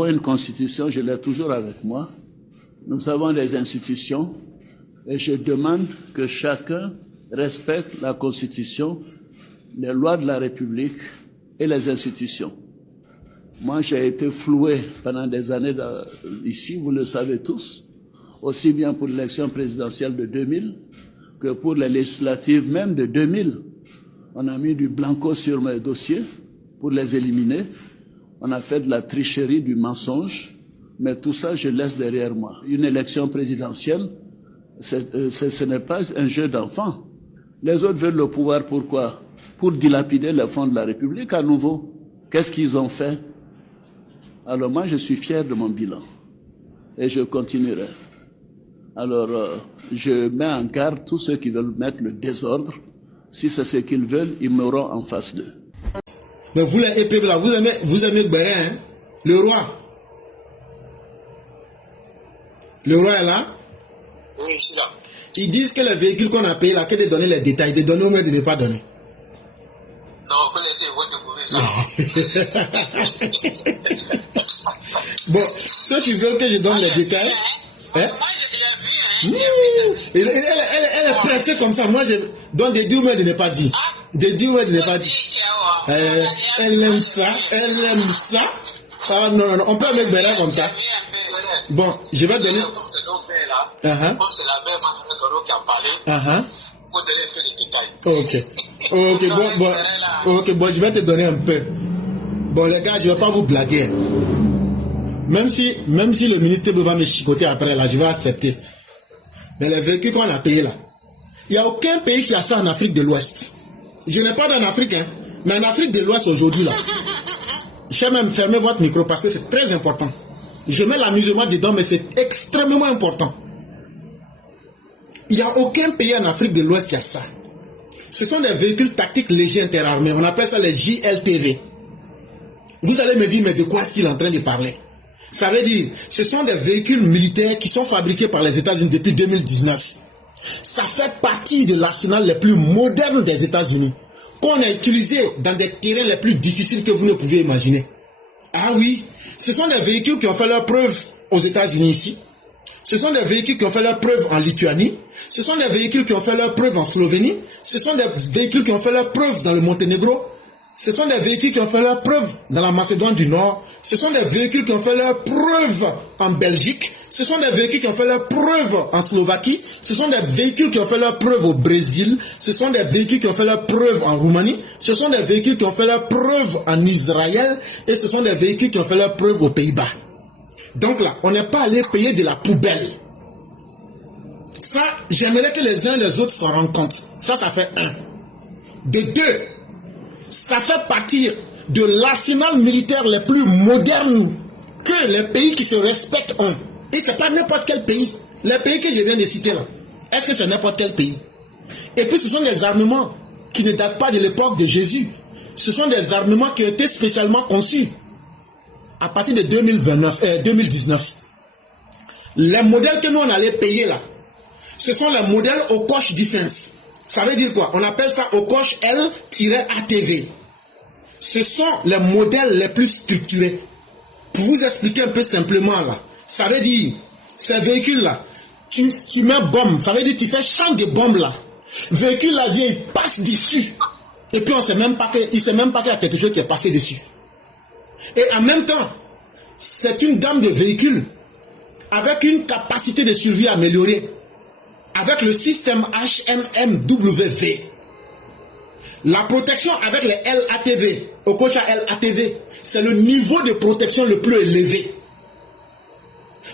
Pour une constitution, je l'ai toujours avec moi. Nous avons des institutions et je demande que chacun respecte la constitution, les lois de la République et les institutions. Moi, j'ai été floué pendant des années ici, vous le savez tous, aussi bien pour l'élection présidentielle de 2000 que pour les législatives même de 2000. On a mis du blanco sur mes dossiers pour les éliminer. On a fait de la tricherie, du mensonge, mais tout ça, je laisse derrière moi. Une élection présidentielle, ce n'est pas un jeu d'enfant. Les autres veulent le pouvoir, pourquoi? Pour dilapider les fonds de la République à nouveau. Qu'est-ce qu'ils ont fait? Alors moi, je suis fier de mon bilan et je continuerai. Alors, je mets en garde tous ceux qui veulent mettre le désordre. Si c'est ce qu'ils veulent, ils m'auront en face d'eux. Mais vous, les épées, là, vous aimez Bérin, hein? Le roi. Le roi est là? Oui, je suis là. Ils disent que les véhicules qu'on a payés là, que de donner les détails, de donner ou même de ne pas donner. Non, il faut laisser votre gouvernement ça. Bon, ceux qui veulent que je donne les détails. Moi, je l'ai vu, Elle est pressée comme ça. Moi, je donne des dire ou même de ne pas dire. Des dire ou même de ne pas dire. Elle aime ça, elle aime ça. Ah non, on peut mettre Bérin comme ça. Bon, je vais donner. Comme c'est donc là, comme c'est la mère Massacre qui a parlé, il faut donner un peu de détails. Ok, bon, je vais te donner un peu. Bon, les gars, je ne vais pas vous blaguer. Même si le ministre va me chicoter après, là, je vais accepter. Mais les véhicules qu'on a payés là, il n'y a aucun pays qui a ça en Afrique de l'Ouest. Je n'ai pas d'en Afrique, hein, mais en Afrique de l'Ouest aujourd'hui là. Je vais même fermer votre micro parce que c'est très important. Je mets l'amusement dedans, mais c'est extrêmement important. Il n'y a aucun pays en Afrique de l'Ouest qui a ça. Ce sont des véhicules tactiques légers interarmés. On appelle ça les JLTV. Vous allez me dire, mais de quoi est-ce qu'il est en train de parler? Ça veut dire, ce sont des véhicules militaires qui sont fabriqués par les États-Unis depuis 2019. Ça fait partie de l'arsenal le plus moderne des États-Unis, qu'on a utilisé dans des terrains les plus difficiles que vous ne pouvez imaginer. Ah oui, ce sont des véhicules qui ont fait leur preuve aux États-Unis ici. Ce sont des véhicules qui ont fait leur preuve en Lituanie. Ce sont des véhicules qui ont fait leur preuve en Slovénie. Ce sont des véhicules qui ont fait leur preuve dans le Monténégro. Ce sont des véhicules qui ont fait leur preuve dans la Macédoine du Nord. Ce sont des véhicules qui ont fait leur preuve en Belgique. Ce sont des véhicules qui ont fait leur preuve en Slovaquie. Ce sont des véhicules qui ont fait leur preuve au Brésil. Ce sont des véhicules qui ont fait leur preuve en Roumanie. Ce sont des véhicules qui ont fait leur preuve en Israël. Et ce sont des véhicules qui ont fait leur preuve aux Pays-Bas. Donc là, on n'est pas allé payer de la poubelle. Ça, j'aimerais que les uns et les autres se rendent compte. Ça fait un. De deux, ça fait partie de l'arsenal militaire le plus moderne que les pays qui se respectent ont. Et ce n'est pas n'importe quel pays. Les pays que je viens de citer là, est-ce que c'est n'importe quel pays? Et puis ce sont des armements qui ne datent pas de l'époque de Jésus. Ce sont des armements qui ont été spécialement conçus à partir de 2019. Les modèles que nous on allait payer là, ce sont les modèles Okosh Defense. Ça veut dire quoi? On appelle ça Okosh L-ATV. Ce sont les modèles les plus structurés. Pour vous expliquer un peu simplement là, ça veut dire, ces véhicules là, tu mets bombe, ça veut dire tu fais champ de bombe là. Véhicule là vient, il passe dessus. Et puis il ne sait même pas qu'il y a quelque chose qui est passé dessus. Et en même temps, c'est une gamme de véhicules avec une capacité de survie améliorée, avec le système HMMWV. La protection avec les LATV, Okocha LATV, c'est le niveau de protection le plus élevé.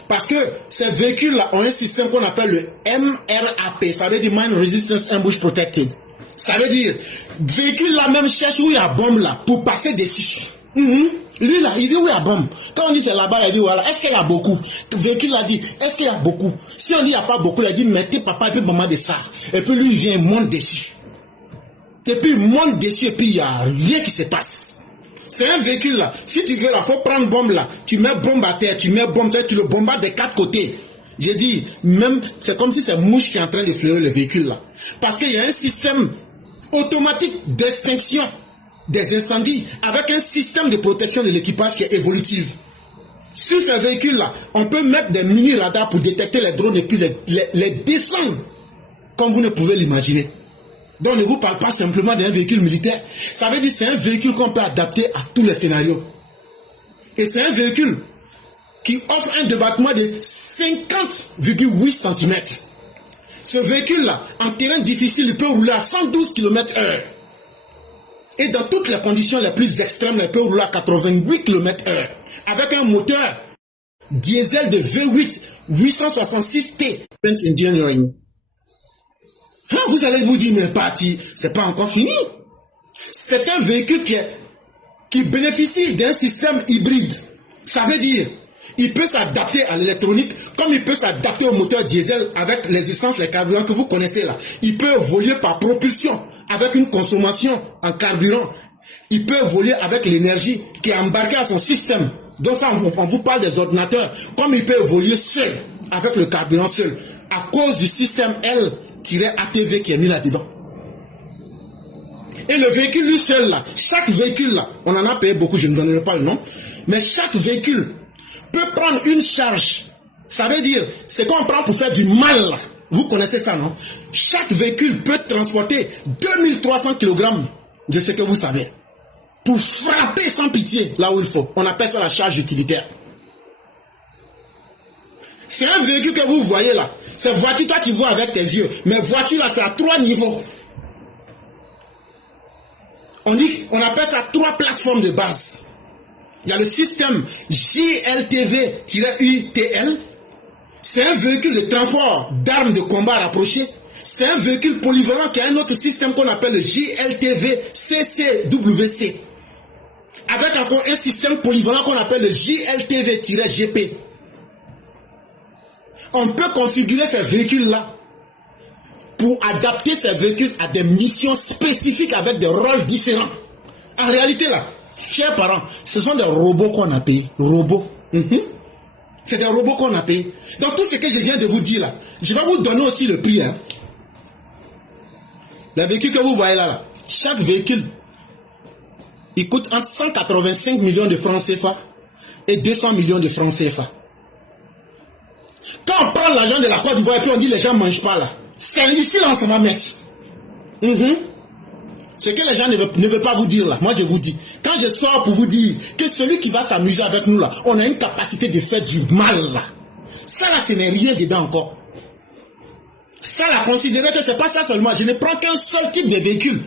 Parce que ces véhicules-là ont un système qu'on appelle le MRAP, ça veut dire Mine Resistance Ambush Protected. Ça veut dire, véhicule-là même cherche où il y a bombe là, pour passer dessus. Lui là, il dit où il y a bombe. Quand on dit c'est là-bas, il dit voilà, est-ce qu'il y a beaucoup? Le véhicule a dit, est-ce qu'il y a beaucoup? Si on dit il n'y a pas beaucoup, il a dit mettez papa et puis maman de ça. Et puis lui il vient, il monte dessus. Et puis il monte dessus et puis il n'y a rien qui se passe. C'est un véhicule là. Si tu veux là, il faut prendre bombe là. Tu mets bombe à terre, tu mets bombe, tu le bombardes des quatre côtés. J'ai dit, même, c'est comme si c'est mouche qui est en train de fleurir le véhicule là. Parce qu'il y a un système automatique d'extinction des incendies avec un système de protection de l'équipage qui est évolutif. Sur ces véhicules-là, on peut mettre des mini-radars pour détecter les drones et puis les descendre, comme vous ne pouvez l'imaginer. Donc, ne vous parle pas simplement d'un véhicule militaire. Ça veut dire que c'est un véhicule qu'on peut adapter à tous les scénarios. Et c'est un véhicule qui offre un débattement de 50,8 cm. Ce véhicule-là, en terrain difficile, il peut rouler à 112 km/h. Et dans toutes les conditions les plus extrêmes, il peut rouler à 88 km/h. Avec un moteur diesel de V8 866T. Engineering. Vous allez vous dire, mais parti, c'est pas encore fini. C'est un véhicule qui bénéficie d'un système hybride. Ça veut dire, il peut s'adapter à l'électronique comme il peut s'adapter au moteur diesel avec les essences, les carburants que vous connaissez là. Il peut évoluer par propulsion avec une consommation en carburant. Il peut évoluer avec l'énergie qui est embarquée à son système. Donc ça, on vous parle des ordinateurs. Comme il peut évoluer seul, avec le carburant seul, à cause du système L-ATV qui est mis là-dedans. Et le véhicule lui seul là, chaque véhicule là, on en a payé beaucoup, je ne donnerai pas le nom, mais chaque véhicule peut prendre une charge. Ça veut dire, c'est qu'on prend pour faire du mal là. Vous connaissez ça, non? Chaque véhicule peut transporter 2300 kg de ce que vous savez. Pour frapper sans pitié là où il faut. On appelle ça la charge utilitaire. C'est un véhicule que vous voyez là. C'est voiture, toi tu vois avec tes yeux. Mais voiture là, c'est à 3 niveaux. On appelle ça 3 plateformes de base. Il y a le système JLTV-UTL. C'est un véhicule de transport d'armes de combat rapprochées. C'est un véhicule polyvalent qui a un autre système qu'on appelle le JLTV-CCWC. Avec encore un système polyvalent qu'on appelle le JLTV-GP. On peut configurer ces véhicules-là pour adapter ces véhicules à des missions spécifiques avec des rôles différents. En réalité, là, chers parents, ce sont des robots qu'on a payés. Robots. C'est des robots qu'on a payés. Donc tout ce que je viens de vous dire là, je vais vous donner aussi le prix. Les véhicules que vous voyez là, chaque véhicule, il coûte entre 185 millions de francs CFA et 200 millions de francs CFA. Quand on prend l'argent de la Côte d'Ivoire et puis on dit les gens ne mangent pas là, c'est ici là on s'en va mettre. Ce que les gens ne veulent pas vous dire là, moi je vous dis. Quand je sors pour vous dire que celui qui va s'amuser avec nous là, on a une capacité de faire du mal là. Ça là, ce n'est rien dedans encore. Ça là, considérez que c'est pas ça seulement. Je ne prends qu'un seul type de véhicule.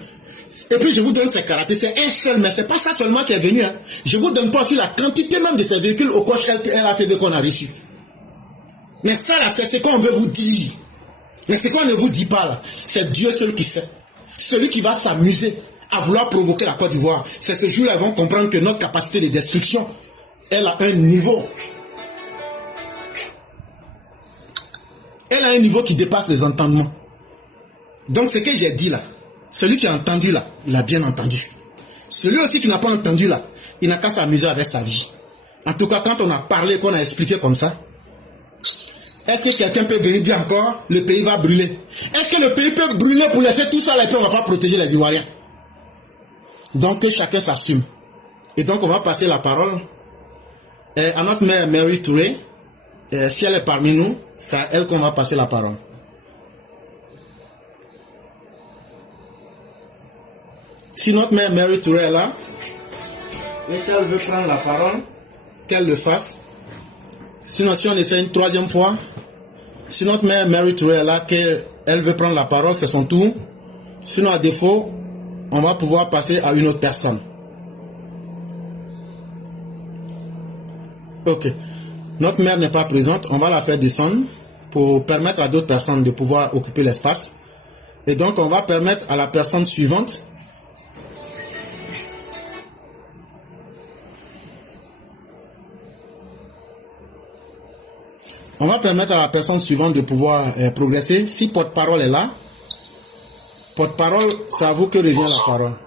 Et puis je vous donne ses caractéristiques. C'est un seul, mais c'est pas ça seulement qui est venu. Je vous donne pas aussi la quantité même de ces véhicules au coche LATV qu'on a reçu. Mais ça là, c'est ce qu'on veut vous dire. Mais ce qu'on ne vous dit pas là, c'est Dieu seul qui sait. Celui qui va s'amuser à vouloir provoquer la Côte d'Ivoire, c'est ce jour-là qu'ils vont comprendre que notre capacité de destruction, elle a un niveau. Elle a un niveau qui dépasse les entendements. Donc ce que j'ai dit là, celui qui a entendu là, il a bien entendu. Celui aussi qui n'a pas entendu là, il n'a qu'à s'amuser avec sa vie. En tout cas, quand on a parlé, qu'on a expliqué comme ça, est-ce que quelqu'un peut venir dire encore, le pays va brûler? Est-ce que le pays peut brûler pour laisser tout ça là et puis on ne va pas protéger les Ivoiriens? Donc que chacun s'assume. Et donc on va passer la parole à notre mère Mary Touré. Si elle est parmi nous, c'est à elle qu'on va passer la parole. Si notre mère Mary Touré est là, et qu'elle veut prendre la parole, qu'elle le fasse. Sinon, si on essaie une troisième fois, si notre mère Mary Touré est là, qu'elle veut prendre la parole, c'est son tour. Sinon, à défaut, on va pouvoir passer à une autre personne. Ok. Notre mère n'est pas présente, on va la faire descendre pour permettre à d'autres personnes de pouvoir occuper l'espace. Et donc, on va permettre à la personne suivante . On va permettre à la personne suivante de pouvoir progresser. Si porte-parole est là, porte-parole, c'est à vous que revient la parole.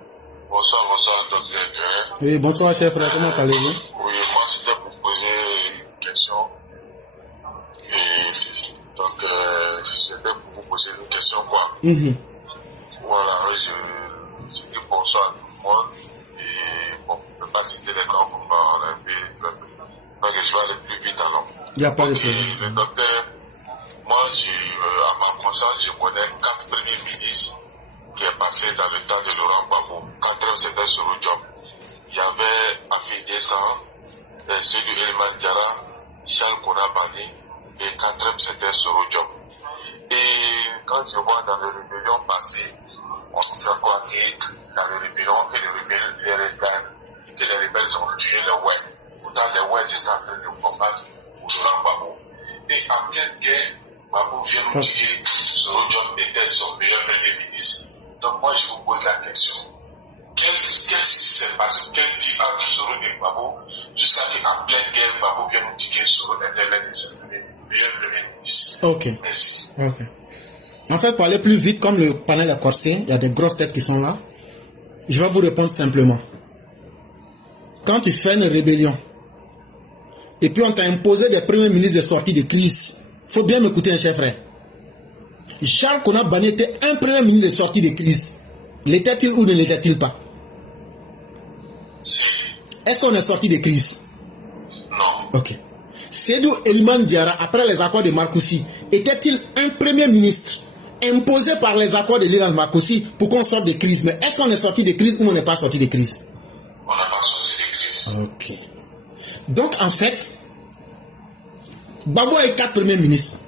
Bonsoir, docteur. Oui, bonsoir, cher frère. Comment allez-vous? Oui, moi, c'était pour poser une question. Et donc, c'était pour vous poser une question, quoi. Voilà, je dis bonsoir à tout le monde. Et bon, je ne peux pas citer les noms, on a un peu. Donc, je vais aller plus Il n'y a pas de Et problème. le docteur, moi, à ma conscience, je connais 4 premiers ministres qui est passé dans le temps de Laurent Gbagbo. 4e, c'était Soro Diop. Il y avait Afi Diessang, Seydou Eliman Diarra, Charles Kouna-Bani, et 4e, c'était Soro Diop. Et quand je vois dans les rébellions passées, on nous fait croire que dans les rébellions, que les rebelles ont tué les Oued. Pourtant, les Oued sont en train de combattre pour Laurent Gbagbo. Et en pleine guerre, Gbagbo vient nous dire que Soro Diop était son meilleur premier ministre. Donc moi, je vous pose la question. Qu'est-ce qui s'est passé? Quel type a vu Soro et Gbagbo jusqu'à ce qu'en pleine guerre, Gbagbo vient nous dire que Soro était l'un de ses meilleurs premiers ministres? Ok. Merci. Ok. En fait, pour aller plus vite, comme le panel est corsé, il y a des grosses têtes qui sont là. Je vais vous répondre simplement. Quand tu fais une rébellion, et puis on t'a imposé des premiers ministres de sortie de crise, il faut bien m'écouter, un cher frère. Charles Kouna-Bani était un premier ministre de sortie de crise. L'était-il ou ne l'était-il pas? Si. Est-ce qu'on est sorti de crise? Non. Ok. Seydou Eliman Diarra, après les accords de Marcoussi, était-il un premier ministre imposé par les accords de l'Iran Marcoussi pour qu'on sorte de crise? Mais est-ce qu'on est sorti de crise ou on n'est pas sorti de crise? On n'a pas sorti de crise. Ok. Donc en fait, Gbagbo a eu 4 premiers ministres.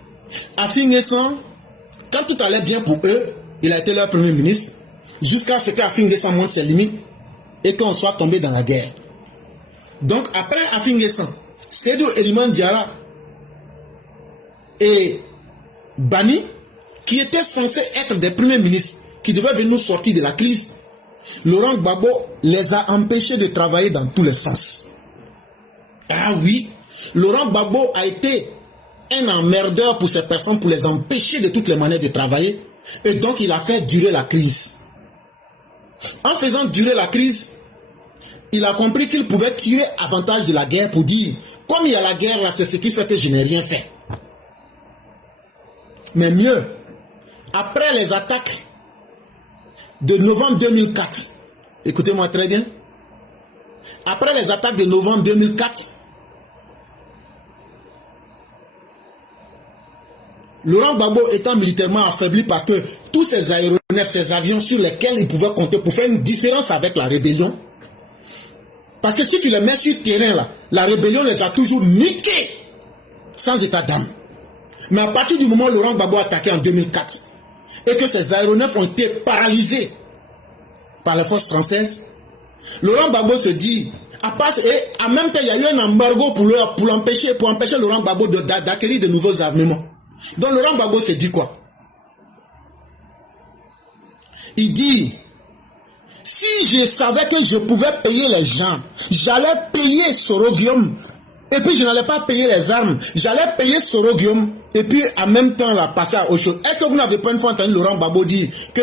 Afi N'Guessan, quand tout allait bien pour eux, il a été leur premier ministre, jusqu'à ce qu'Afi N'Guessan montre ses limites et qu'on soit tombé dans la guerre. Donc après Afi N'Guessan, Seydou Eliman Diarra et Bani, qui étaient censés être des premiers ministres, qui devaient venir nous sortir de la crise, Laurent Gbagbo les a empêchés de travailler dans tous les sens. Ah oui, Laurent Gbagbo a été un emmerdeur pour ces personnes, pour les empêcher de toutes les manières de travailler, et donc il a fait durer la crise. En faisant durer la crise, il a compris qu'il pouvait tirer avantage de la guerre pour dire, comme il y a la guerre là, c'est ce qui fait que je n'ai rien fait. Mais mieux, après les attaques de novembre 2004, écoutez-moi très bien, après les attaques de novembre 2004, Laurent Gbagbo étant militairement affaibli parce que tous ces aéronefs, ces avions sur lesquels il pouvait compter pour faire une différence avec la rébellion, parce que si tu les mets sur terrain là, la rébellion les a toujours niqués sans état d'âme. Mais à partir du moment où Laurent Gbagbo a attaqué en 2004 et que ces aéronefs ont été paralysés par les forces françaises, Laurent Gbagbo se dit, en même temps il y a eu un embargo pour empêcher Laurent Gbagbo d'acquérir de nouveaux armements. Donc Laurent Gbagbo se dit quoi? Il dit, si je savais que je pouvais payer les gens, j'allais payer Soro Guillaume, et puis je n'allais pas payer les armes, j'allais payer Soro Guillaume, et puis en même temps là, passer à autre chose. Est-ce que vous n'avez pas une fois entendu Laurent Gbagbo dire que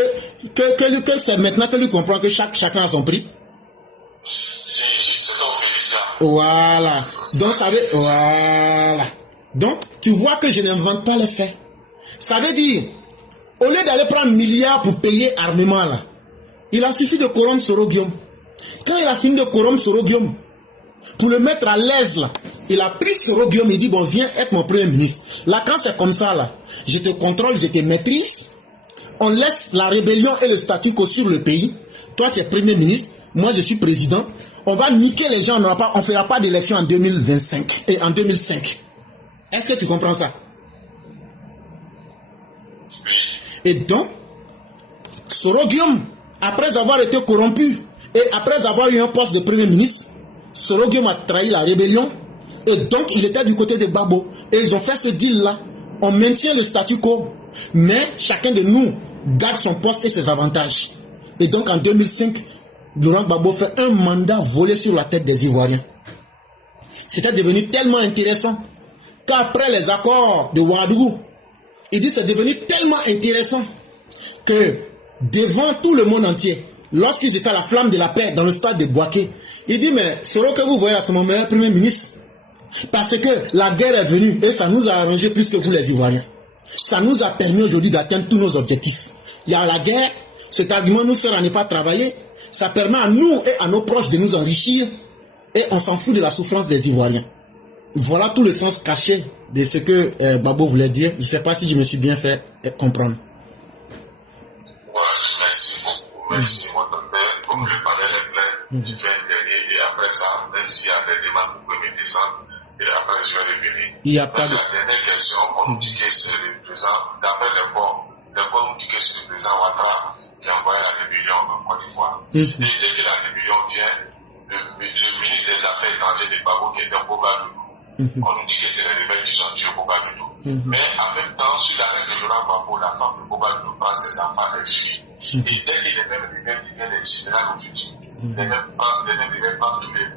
c'est maintenant que lui comprend que chacun a son prix? Si, c'est ça, on fait ça. Voilà. Donc ça veut... Voilà. Donc, tu vois que je n'invente pas les faits. Ça veut dire, au lieu d'aller prendre milliards pour payer armement là, il a suffi de corrompre Soro Guillaume. Quand il a fini de corrompre Soro Guillaume, pour le mettre à l'aise là, il a pris Soro Guillaume et dit, bon, viens être mon premier ministre. Là, quand c'est comme ça là, je te contrôle, je te maîtrise, on laisse la rébellion et le statu quo sur le pays. Toi, tu es premier ministre, moi, je suis président. On va niquer les gens, on ne fera pas d'élection en 2025 et en 2005. Est-ce que tu comprends ça? Oui. Et donc, Soro Guillaume, après avoir été corrompu et après avoir eu un poste de premier ministre, Soro Guillaume a trahi la rébellion et donc il était du côté de Gbagbo. Et ils ont fait ce deal-là. On maintient le statu quo, mais chacun de nous garde son poste et ses avantages. Et donc en 2005, Laurent Gbagbo fait un mandat volé sur la tête des Ivoiriens. C'était devenu tellement intéressant qu'après les accords de Ouagadougou, il dit c'est devenu tellement intéressant que devant tout le monde entier, lorsqu'ils étaient à la flamme de la paix dans le stade de Bouaké, il dit mais Soro que vous voyez là c'est mon meilleur premier ministre parce que la guerre est venue et ça nous a arrangé plus que vous les Ivoiriens. Ça nous a permis aujourd'hui d'atteindre tous nos objectifs. Il y a la guerre, cet argument nous sert à ne pas travailler, ça permet à nous et à nos proches de nous enrichir et on s'en fout de la souffrance des Ivoiriens. Voilà tout le sens caché de ce que Babo voulait dire. Je ne sais pas si je me suis bien fait comprendre. Voilà, merci beaucoup. Merci, mon père. Comme le panel est plein, je vais intervenir et après ça, même s'il y a des demandes, vous pouvez me descendre et après je vais revenir. Il n'y a pas de... La dernière question, on nous dit que c'est le président, d'après les bons nous dit que c'est le président Ouattara qui a envoyé la rébellion en Côte d'Ivoire. Et dès que la rébellion vient, le ministre des Affaires étrangères de Babo qui est un Bogadoudou, on nous dit que c'est les rebelles qui ont tué Bogadoudou. Mais en même temps, sur la règle de Laurent Gbagbo, la femme de Bogadoudou prend ses enfants et fuit. Et dès qu'il est même rebelles qui viennent des générales aujourd'hui, les mêmes rebelles prennent tous les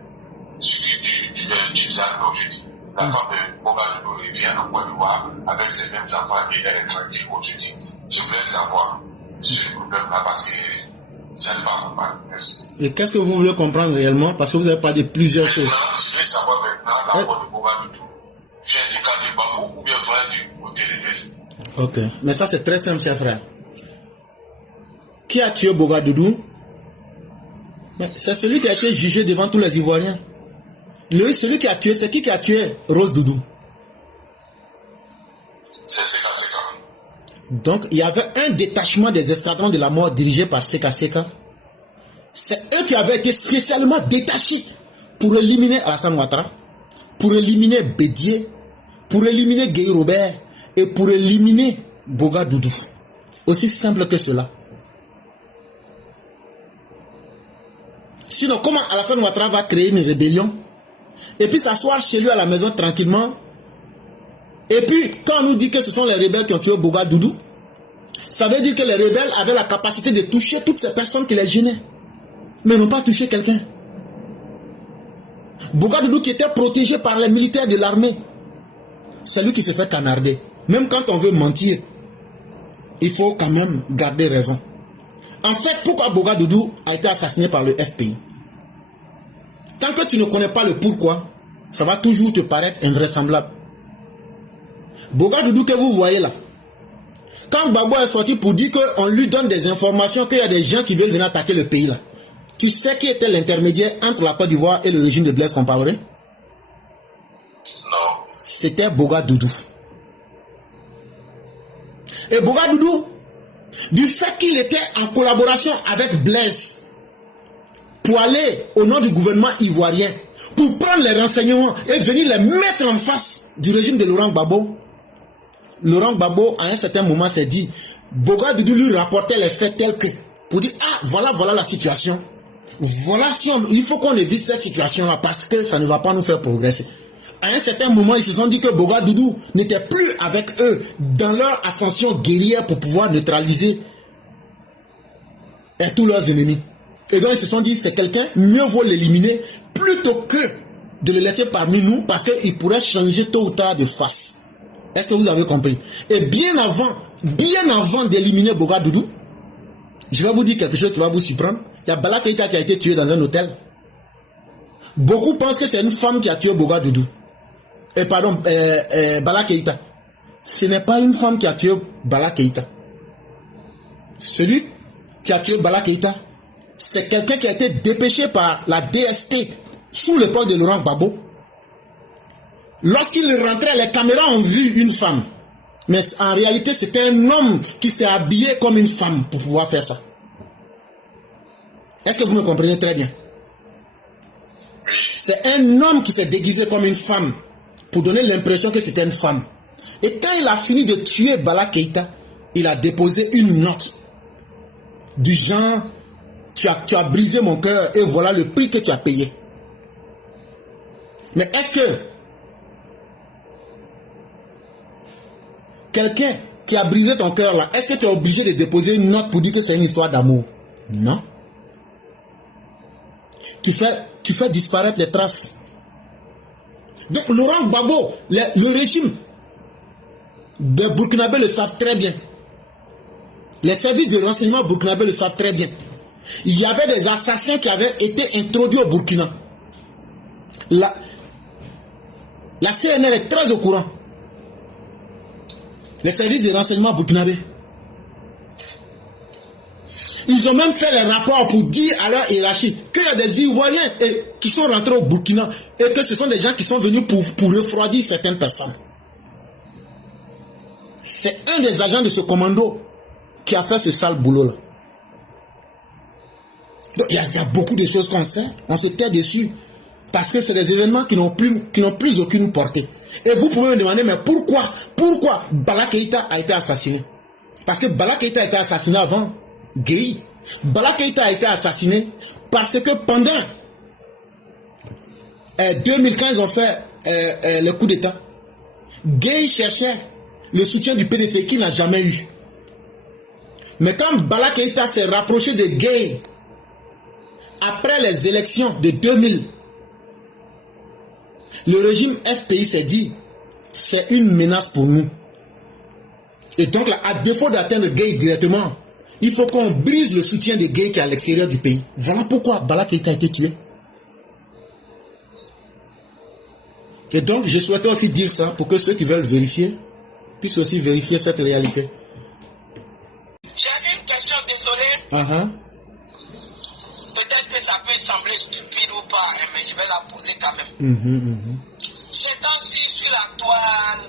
du Zano aujourd'hui. La femme de Bogadoudou revient en Côte d'Ivoire avec ses mêmes enfants et elle est tranquille aujourd'hui. Je voulais savoir sur le problème-là parce que je n'ai pas compris. Merci. Et qu'est-ce que vous voulez comprendre réellement? Parce que vous avez parlé de plusieurs choses. Je veux savoir maintenant la mort de Bogadoudou vient du camp de Babo ou bien vient du côté de l'Est. Ok, mais ça c'est très simple, cher frère. Qui a tué Bogadoudou? C'est celui qui a été jugé devant tous les Ivoiriens. Celui qui a tué, c'est qui a tué Rose Doudou? C'est Seka. Donc, il y avait un détachement des escadrons de la mort dirigé par Seka. C'est eux qui avaient été spécialement détachés pour éliminer Alassane Ouattara, pour éliminer Bédié, pour éliminer Gueye Robert et pour éliminer Bogadoudou. Aussi simple que cela. Sinon, comment Alassane Ouattara va créer une rébellion et puis s'asseoir chez lui à la maison tranquillement? Et puis, quand on nous dit que ce sont les rebelles qui ont tué Bogadoudou, ça veut dire que les rebelles avaient la capacité de toucher toutes ces personnes qui les gênaient, mais n'ont pas touché quelqu'un. Bogadoudou qui était protégé par les militaires de l'armée, c'est lui qui se fait canarder. Même quand on veut mentir, il faut quand même garder raison. En fait, pourquoi Bogadoudou a été assassiné par le FPI? Tant que tu ne connais pas le pourquoi, ça va toujours te paraître invraisemblable. Bogadoudou que vous voyez là, quand Gbagbo est sorti pour dire qu'on lui donne des informations qu'il y a des gens qui veulent venir attaquer le pays là, tu sais qui était l'intermédiaire entre la Côte d'Ivoire et le régime de Blaise Compaoré? Non. C'était Bogadoudou. Et Bogadoudou, du fait qu'il était en collaboration avec Blaise pour aller au nom du gouvernement ivoirien, pour prendre les renseignements et venir les mettre en face du régime de Laurent Gbagbo, Laurent Gbagbo, à un certain moment, s'est dit, Bogadoudou lui rapportait les faits tels que, pour dire, ah, voilà la situation. Voilà, il faut qu'on évite cette situation-là parce que ça ne va pas nous faire progresser. À un certain moment, ils se sont dit que Bogadoudou n'était plus avec eux dans leur ascension guerrière pour pouvoir neutraliser tous leurs ennemis. Et donc, ils se sont dit, c'est quelqu'un, mieux vaut l'éliminer plutôt que de le laisser parmi nous parce qu'il pourrait changer tôt ou tard de face. Est-ce que vous avez compris? Et bien avant d'éliminer Bogadoudou, je vais vous dire quelque chose qui va vous surprendre. Il y a Bala Keïta qui a été tué dans un hôtel. Beaucoup pensent que c'est une femme qui a tué Bogadoudou. Bala Keïta. Ce n'est pas une femme qui a tué Bala Keïta. Celui qui a tué Bala Keïta, c'est quelqu'un qui a été dépêché par la DST sous l'époque de Laurent Gbagbo. Lorsqu'il rentrait, les caméras ont vu une femme. Mais en réalité, c'était un homme qui s'est habillé comme une femme pour pouvoir faire ça. Est-ce que vous me comprenez très bien? C'est un homme qui s'est déguisé comme une femme pour donner l'impression que c'était une femme. Et quand il a fini de tuer Bala Keïta, il a déposé une note du genre, tu as brisé mon cœur et voilà le prix que tu as payé. Mais est-ce que quelqu'un qui a brisé ton cœur là, est-ce que tu es obligé de déposer une note pour dire que c'est une histoire d'amour? Non. Tu fais disparaître les traces. Donc Laurent Gbagbo, le régime de Burkinabé le savent très bien. Les services de renseignement burkinabé le savent très bien. Il y avait des assassins qui avaient été introduits au Burkina. La CNR est très au courant. Les services de renseignement burkinabé. Ils ont même fait les rapports pour dire à leur hiérarchie qu'il y a des Ivoiriens qui sont rentrés au Burkina et que ce sont des gens qui sont venus pour refroidir certaines personnes. C'est un des agents de ce commando qui a fait ce sale boulot-là. Donc il y a beaucoup de choses qu'on sait, on se tait dessus, parce que c'est des événements qui n'ont plus aucune portée. Et vous pouvez me demander, mais pourquoi Bala Keïta a été assassiné? Parce que Bala Keïta a été assassiné avant Gueye. Bala Keïta a été assassiné parce que pendant 2015, ils ont fait le coup d'État. Gueye cherchait le soutien du PDC qu'il n'a jamais eu. Mais quand Bala Keïta s'est rapproché de Gueye après les élections de 2000, le régime FPI s'est dit c'est une menace pour nous. Et donc là, à défaut d'atteindre Gueye directement, il faut qu'on brise le soutien de Gueye qui est à l'extérieur du pays. Voilà pourquoi Bala Keïta a été tué. Et donc, je souhaitais aussi dire ça pour que ceux qui veulent vérifier puissent aussi vérifier cette réalité. J'ai une question, désolé. Peut-être que ça peut sembler stupide ou pas, mais je vais la poser quand même. Ces temps-ci, sur la toile,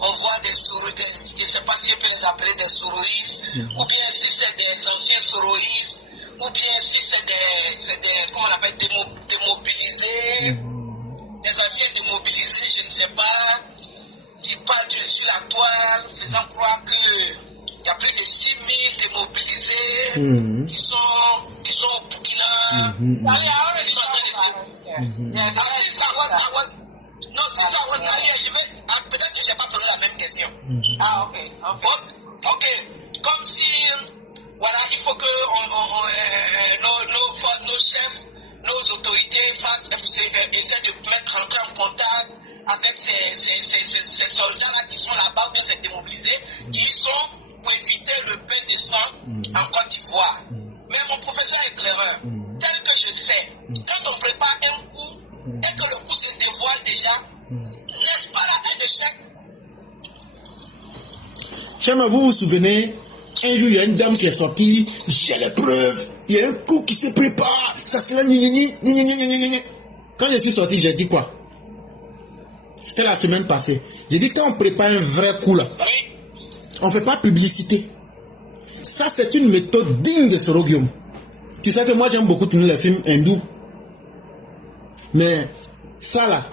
on voit des souris, je ne sais pas si je peux les appeler des souris, ou bien si c'est des anciens souris, ou bien si c'est des comment on appelle, démobilisés, des anciens démobilisés, je ne sais pas, qui parlent sur la toile, faisant croire qu'il y a plus de 6 000 démobilisés qui sont au Burkina. Ils sont en train de se... Non, si ça va derrière, peut-être que je n'ai pas posé la même question. Ok. Comme si, voilà, il faut que nos chefs, nos autorités essaient de mettre en contact avec ces soldats-là qui sont là-bas, ou ces démobilisés, qui sont pour éviter le bain de sang en Côte d'Ivoire. Mais mon professeur éclaireur, tel que je sais, quand on prépare un coup, et que le coup se dévoile déjà, n'est-ce pas là un échec? Chama, vous vous souvenez, un jour il y a une dame qui est sortie, j'ai les preuves, il y a un coup qui se prépare, ça sera ni. Quand je suis sorti, j'ai dit quoi? C'était la semaine passée. J'ai dit quand on prépare un vrai coup là, on ne fait pas publicité. Ça c'est une méthode digne de Sorogium. Tu sais que moi j'aime beaucoup tourner les films hindous. Mais ça là,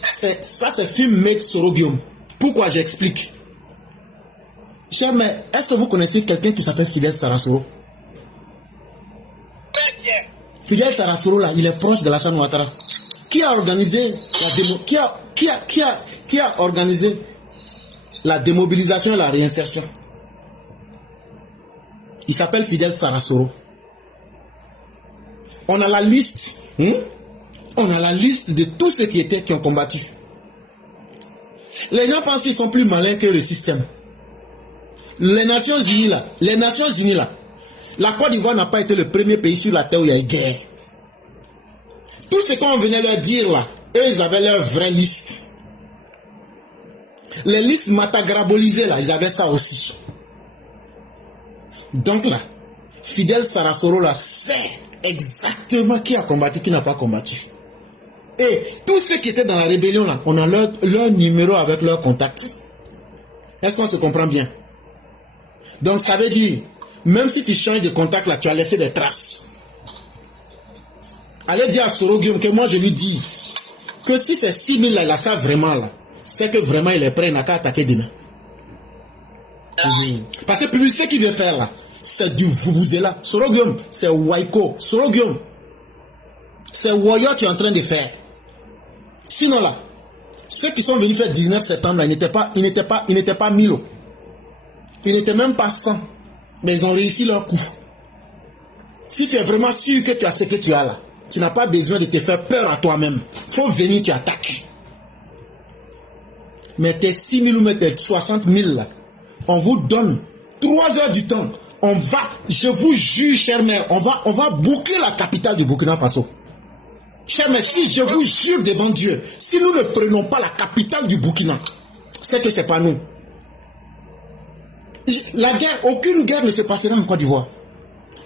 c'est film made Sorogium. Pourquoi? J'explique. Cher, mais est-ce que vous connaissez quelqu'un qui s'appelle Fidel Sarasoro? Fidel Sarasoro là, il est proche de Alassane Ouattara. Qui a organisé la qui a organisé la démobilisation et la réinsertion? Il s'appelle Fidel Sarasoro. On a la liste. On a la liste de tous ceux qui ont combattu. Les gens pensent qu'ils sont plus malins que le système. Les Nations Unies là, la Côte d'Ivoire n'a pas été le premier pays sur la terre où il y a eu guerre. Tout ce qu'on venait leur dire là, eux ils avaient leur vraie liste. Les listes matagrabolisées là, ils avaient ça aussi. Donc là, Fidel Sarasoro là sait exactement qui a combattu, qui n'a pas combattu. Et tous ceux qui étaient dans la rébellion là, on a leur numéro avec leur contact. Est-ce qu'on se comprend bien? Donc ça veut dire, même si tu changes de contact là, tu as laissé des traces. Allez dire à Sorogium que moi je lui dis que si c'est 6 000 là, il a ça vraiment là, c'est que vraiment il est prêt, il n'a qu'à attaquer demain. Parce que la publicité qu'il veut faire là, c'est du Vuvuzela. Sorogium, c'est Waiko. Sorogium, c'est Woyo qui est en train de faire. Sinon là, ceux qui sont venus faire 19 septembre là, ils n'étaient pas 1000. Ils n'étaient même pas 100. Mais ils ont réussi leur coup. Si tu es vraiment sûr que tu as ce que tu as là, tu n'as pas besoin de te faire peur à toi-même. Il faut venir, tu attaques. Mais tes 6 000 ou tes 60 000 là, on vous donne 3 heures du temps. On va, je vous jure, chère mère, on va boucler la capitale du Burkina Faso. Chère mère, si je vous jure devant Dieu, si nous ne prenons pas la capitale du Burkina, c'est que c'est pas nous. La guerre, aucune guerre ne se passera en Côte d'Ivoire.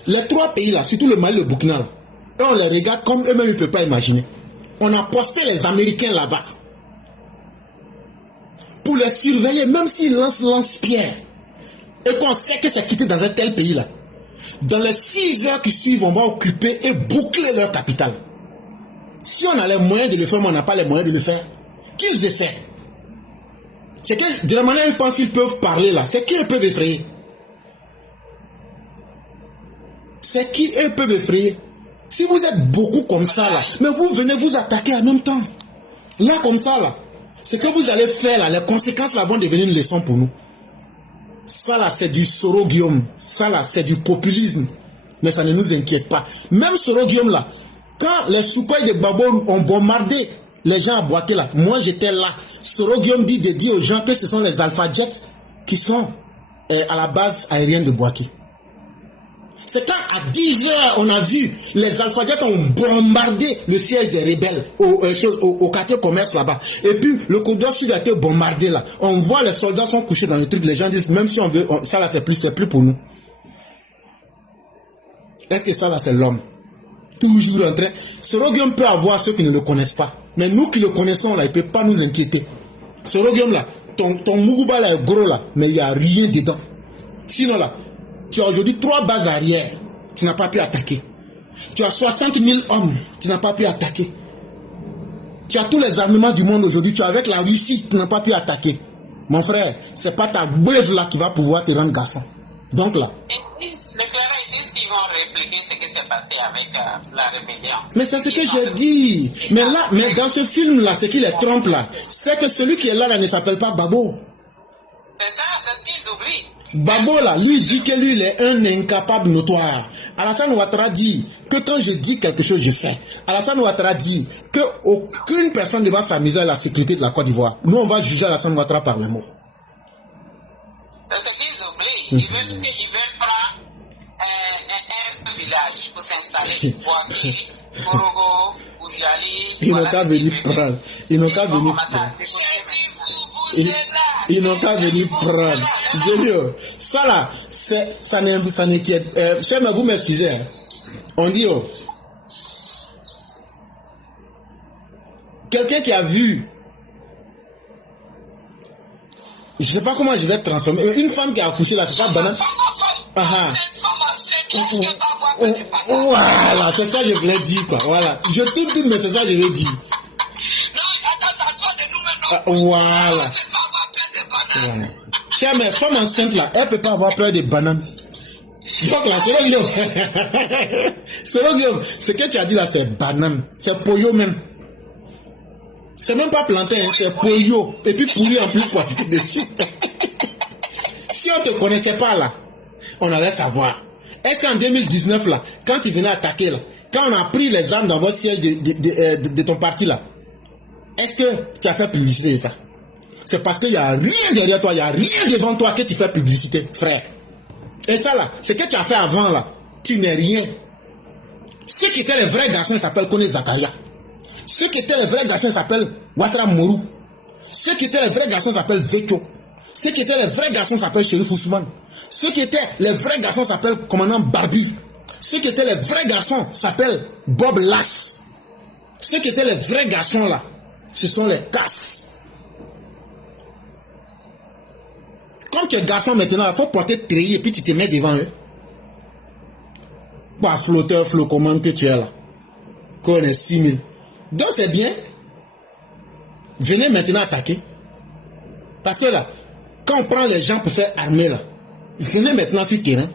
Les 3 pays là, surtout le Mali, le Burkina là, et on les regarde comme eux-mêmes ils ne peuvent pas imaginer. On a posté les Américains là-bas pour les surveiller, même s'ils lancent lance-pierre et qu'on sait que c'est quitté dans un tel pays là. Dans les 6 heures qui suivent, on va occuper et boucler leur capitale. Si on a les moyens de le faire, mais on n'a pas les moyens de le faire, qu'ils essaient. C'est que de la manière ils pensent qu'ils peuvent parler là, c'est qu'ils peuvent effrayer. C'est qu'ils peuvent effrayer. Si vous êtes beaucoup comme ça là, mais vous venez vous attaquer en même temps. Là comme ça là, ce que vous allez faire là, les conséquences là vont devenir une leçon pour nous. Ça là c'est du Soro Guillaume, ça là c'est du populisme. Mais ça ne nous inquiète pas. Même Soro Guillaume là, quand les Sukhoi de Babo ont bombardé les gens à Bouaké là, moi j'étais là. Soro Guillaume dit aux gens que ce sont les Alpha Jets qui sont à la base aérienne de Bouaké. C'est quand à 10 heures on a vu les Alpha Jets ont bombardé le siège des rebelles au quartier commerce là-bas. Et puis le corridor sud a été bombardé là. On voit les soldats sont couchés dans le truc. Les gens disent même si on veut, ça là c'est plus pour nous. Est-ce que ça là c'est l'homme? Toujours en train. Soro Guillaume peut avoir ceux qui ne le connaissent pas. Mais nous qui le connaissons là, il ne peut pas nous inquiéter. Soro Guillaume là, ton Muguba là est gros là, mais il n'y a rien dedans. Sinon là, tu as aujourd'hui 3 bases arrière, tu n'as pas pu attaquer. Tu as 60 000 hommes, tu n'as pas pu attaquer. Tu as tous les armements du monde aujourd'hui, tu es avec la Russie, tu n'as pas pu attaquer. Mon frère, c'est pas ta brève là qui va pouvoir te rendre garçon. Donc là. Les Clara, ils disent qu'ils vont répliquer ce qui s'est passé avec la rébellion. Mais c'est ce que j'ai dit. Mais là, mais dans ce film là, ce qui les trompe là, c'est que celui qui est là ne s'appelle pas Babo. C'est ça, c'est ce qu'ils oublient. Babo là, lui dit que lui il est un incapable notoire. Alassane Ouattara dit que quand je dis quelque chose, je fais. Alassane Ouattara dit que aucune personne ne va s'amuser à la sécurité de la Côte d'Ivoire. Nous on va juger Alassane Ouattara par les mots. C'est ce qu'ils oublient. Ils veulent prendre un village pour s'installer. Bouaké, Korogo, Oudjali. Ils n'ont qu'à venir prendre. Ils n'ont qu'à venir prendre. Ils n'ont qu'à venir prendre. Ça là, ça n'inquiète. Mais vous m'excusez. Hein. On dit, oh, quelqu'un qui a vu, je ne sais pas comment je vais transformer, une femme qui a accouché là, c'est pas banane. Voilà, c'est ça que je voulais dire, quoi. Voilà. Je tout, mais c'est ça que je veux dire. Voilà. Tiens, mais femme enceinte là, elle ne peut pas avoir peur des bananes. Donc là, Soro Guillaume, ce que tu as dit là, c'est banane. C'est poyo même. C'est même pas plantain, hein, c'est poyo. Et puis pourri en plus quoi dessus. Si on ne te connaissait pas là, on allait savoir. Est-ce qu'en 2019 là, quand tu venais attaquer là, quand on a pris les armes dans votre siège de ton parti là, est-ce que tu as fait publicité de ça? C'est parce qu'il n'y a rien derrière toi, il n'y a rien devant toi que tu fais publicité, frère. Et ça là, ce que tu as fait avant là, tu n'es rien. Ceux qui étaient les vrais garçons s'appellent Kone Zakaria. Ceux qui étaient les vrais garçons s'appellent Ouattara Morou. Ceux qui étaient les vrais garçons s'appellent Vecho. Ceux qui étaient les vrais garçons s'appellent Chérif Ousmane. Ceux qui étaient les vrais garçons s'appellent Commandant Barbu. Ceux qui étaient les vrais garçons s'appellent Bob Lass. Ceux qui étaient les vrais garçons là, ce sont les casses. Comme tu es garçon maintenant, il faut porter treillis et puis tu te mets devant eux. Bah, flotteur, comment que tu es là. Qu'on est 6 000. Donc c'est bien. Venez maintenant attaquer. Parce que là, quand on prend les gens pour faire armer là, venez maintenant sur le terrain.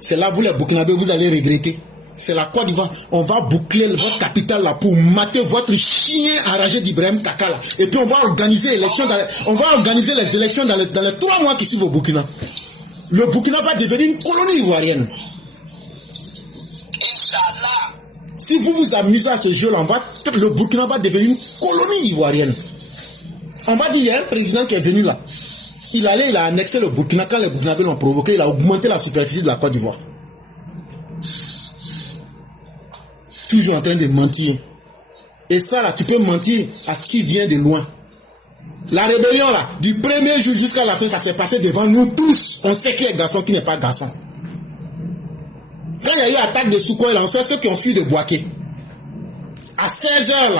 C'est là, vous les Burkinabés, vous allez regretter. C'est la Côte d'Ivoire. On va boucler votre capitale là pour mater votre chien enragé d'Ibrahim Kaka là. Et puis on va organiser les élections les élections dans les 3 mois qui suivent au Burkina. Le Burkina va devenir une colonie ivoirienne. Inch'Allah. Si vous vous amusez à ce jeu là, le Burkina va devenir une colonie ivoirienne. On va dire, il y a un président qui est venu là. Il a annexé le Burkina. Quand les Burkinabés l'ont provoqué, il a augmenté la superficie de la Côte d'Ivoire. Toujours en train de mentir. Et ça là, tu peux mentir à qui vient de loin. La rébellion là, du premier jour jusqu'à la fin, ça s'est passé devant nous tous. On sait qui est garçon, qui n'est pas garçon. Quand il y a eu attaque de Sukhoi, là, on sait ceux qui ont fui de Bouaké. À 16h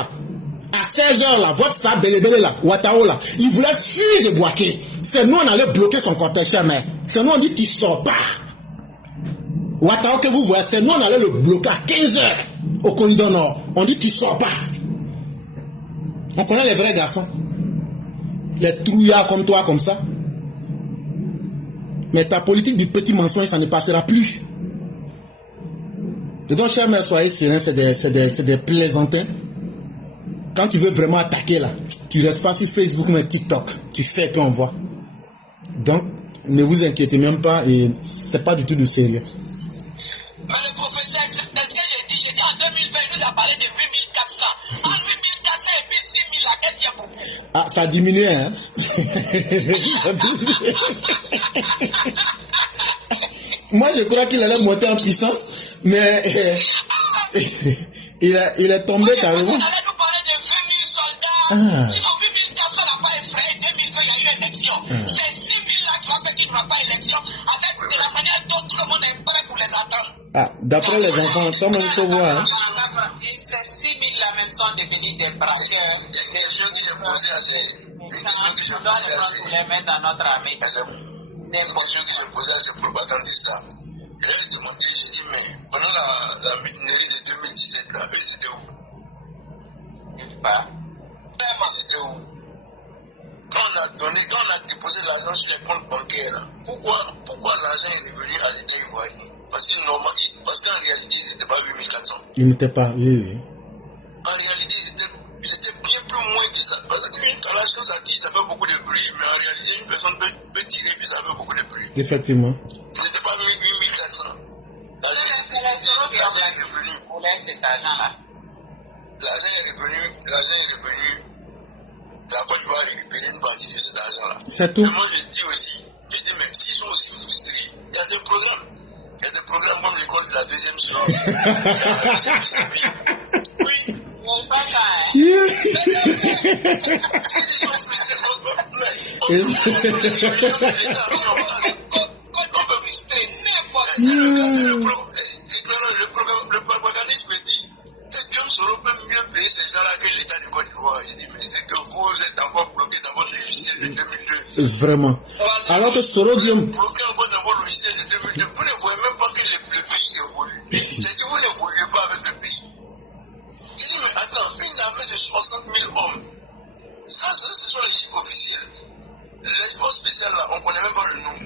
là, votre ça, Belébélé là, Ouattao là, il voulait fuir de Bouaké. C'est nous, on allait bloquer son cortège, mais c'est nous, on dit, tu sors pas. Ouattao que vous voyez, c'est nous, on allait le bloquer à 15h au corridor nord. On dit, tu sors pas. On connaît les vrais garçons. Les trouillards comme toi, comme ça. Mais ta politique du petit mensonge, ça ne passera plus. Et donc, chers mères, soyez sereins, c'est des plaisantins. Quand tu veux vraiment attaquer là, tu restes pas sur Facebook mais TikTok. Tu fais qu'on voit. Donc, ne vous inquiétez même pas et c'est pas du tout de sérieux. Mais le professeur, c'est ce que j'ai dit. J'ai dit en 2020, il nous a parlé de 8400. En 8400 et puis 6000 là, qu'est-ce qu'il y a beaucoup? Ah, ça a diminué, hein? Moi, je crois qu'il allait monter en puissance, mais il est tombé carrément. On allait nous parler de 20 000 soldats. Sinon, 8400 n'a pas effrayé. 2020, il y a eu une élection. C'est 6 000 là qui va faire qu'il n'y aura pas élection. Avec de la manière dont tout le monde est prêt pour les attendre. Ah, d'après les enfants, toi, il faut voir. Hein. Ces 6 000 là même sont devenus des braqueurs. Des questions que j'ai posées à ces... On doit les mettre dans notre armée. Des questions que j'ai posées à ces propagandistes-là. Je leur ai demandé, j'ai dit, mais pendant la mutinerie de 2017, là, eux, ils étaient où? Je ne sais pas. Ils étaient où? Quand on a déposé l'argent sur les comptes bancaires, là, pourquoi l'argent est revenu à l'État ivoirien? Parce qu'en réalité, ils n'étaient pas 8400. Ils n'étaient pas, oui. En réalité, ils étaient bien plus moins que ça. Parce qu'une calage, quand ça tire, ça fait beaucoup de bruit. Mais en réalité, une personne peut tirer puis ça fait beaucoup de bruit. Effectivement. Ils n'étaient pas 8400. L'argent est revenu. Pour cet argent-là. L'argent est revenu. La Côte d'Ivoire a récupéré une partie de cet argent-là. C'est tout. Mais moi, je dis même s'ils sont aussi frustrés, il y a des programmes. Il y a des programmes comme l'école de la deuxième chance. Oui. On pas ça, hein. Le propagandiste me dit que John Soro peut mieux payer ces gens-là que l'État du Côte d'Ivoire. Je dis, mais c'est que vous êtes encore bloqué dans votre logiciel de 2002. Vraiment. Alors que Soro dit... Bloqué encore dans votre logiciel de 2002. Vous ne voyez même pas que le pays évolue. C'est-à-dire que vous n'évoluez pas avec le pays. Je dis, mais attends, une armée de 60 000 hommes, ça, ce sont les chiffres officiels. Les forces spéciales, là, on ne connaît même pas le nom.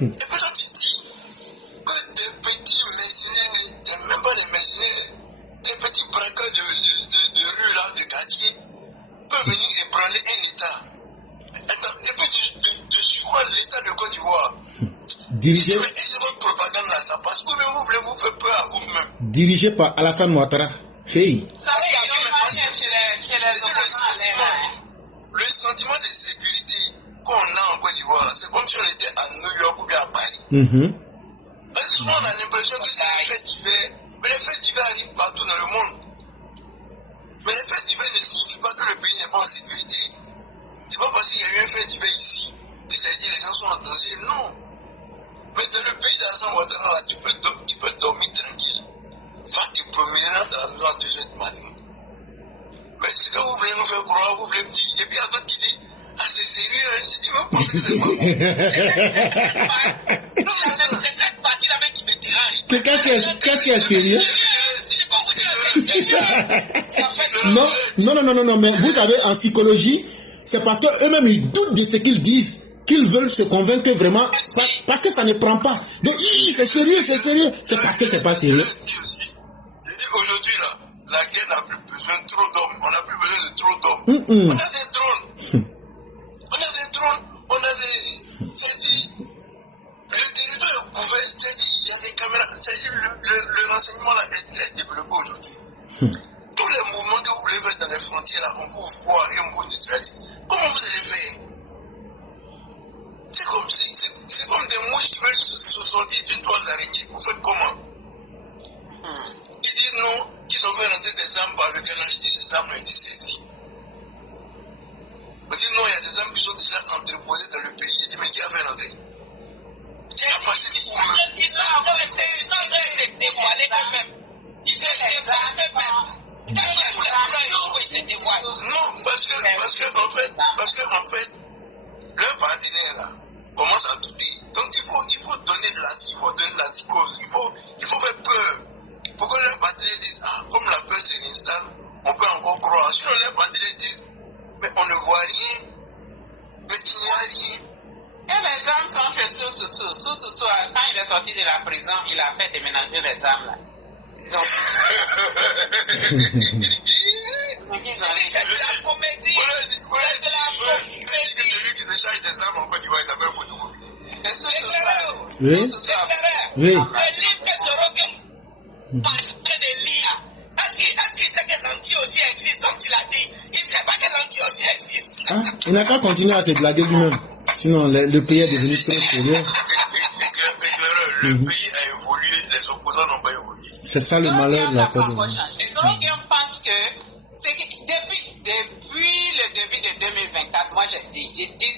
Et puis là, tu dis que des petits mercenaires, même pas des mercenaires, des petits braqueurs de rue, là, de quartier, peuvent venir ébranler un État. Attends, et puis dessus quoi, l'État de Côte d'Ivoire. Dirigé... Mais est-ce que votre propagande, là, ça passe? Ou bien vous voulez vous faire peur à vous-même? Dirigé par Alassane Ouattara. Hey. Le sentiment de sécurité qu'on a en Côte d'Ivoire, c'est comme si on était à New York ou bien à Paris. Parce que souvent on a l'impression que c'est les faits divers, mais les faits divers arrivent partout dans le monde. Mais les faits divers ne signifient pas que le pays n'est pas en sécurité. C'est pas parce qu'il y a eu un fait divers ici que ça veut dire que les gens sont en danger. Non. Mais dans le pays d'Alassane Ouattara, là, tu peux dormir tranquille. Va te promener dans la maison à 2h du matin. Mais c'est que vous voulez nous faire croire, vous voulez me dire. Et puis il y a d'autres qui disent, ah c'est sérieux, hein? J'ai dit, mais vous pensez que c'est pas bon? Non, mais c'est cette partie-là même qui me dérange. Qu'est-ce qui est sérieux? Non, mais vous savez, en psychologie, c'est parce qu'eux-mêmes ils doutent de ce qu'ils disent, qu'ils veulent se convaincre vraiment, parce que ça ne prend pas. Donc, c'est sérieux, c'est parce que c'est pas sérieux. Je dis aujourd'hui, là, la guerre n'a plus besoin de trop d'hommes. On n'a plus besoin de trop d'hommes. On a des drones. On a des... C'est-à-dire, le territoire est couvert. C'est-à-dire, il y a des caméras. C'est-à-dire, le renseignement là est très développé aujourd'hui. Tous les mouvements que vous voulez faire dans les frontières, là, on vous voit et on vous neutralise. Comment vous allez faire? C'est comme des mouches qui veulent se sortir d'une toile d'araignée. Vous faites comment? Ils disent non, qu'ils ont fait rentrer des armes par le canal. Ils disent ces armes ont été saisies. Ils disent non, il y a des armes qui sont déjà entreposées dans le pays. Ils disent mais qui a fait rentrer? Ils sont en train de se dévoiler eux-mêmes. Ils se dévoilent eux-mêmes. Non, parce que en fait, leur partenaire là commence à douter. Donc il faut donner de la psychose, il faut faire peur. Pour que leur partenaire dise, comme la peur s'installe, on peut encore croire. Sinon leur partenaire disent, mais on ne voit rien, mais il n'y a rien. Et les âmes sont chez Soutousou. Quand il est sorti de la prison, il a fait déménager les âmes là. C'est de la comédie. C'est de la comédie. Que celui qui se charge des âmes en Côte d'Ivoire, il s'appelle Fotoumou. C'est Oui. Le livre que Soroke parle de lire. Est-ce qu'il sait que l'anti aussi existe, comme tu l'as dit? Il ne sait pas que l'anti aussi existe. Il n'a qu'à continuer à se blaguer lui-même. Sinon, le pays est devenu trop sérieux. Le pays a évolué, les opposants n'ont pas évolué. C'est ça le malheur de la Côte d'Ivoire. Soroke pense que depuis le début de 2024, moi j'ai dit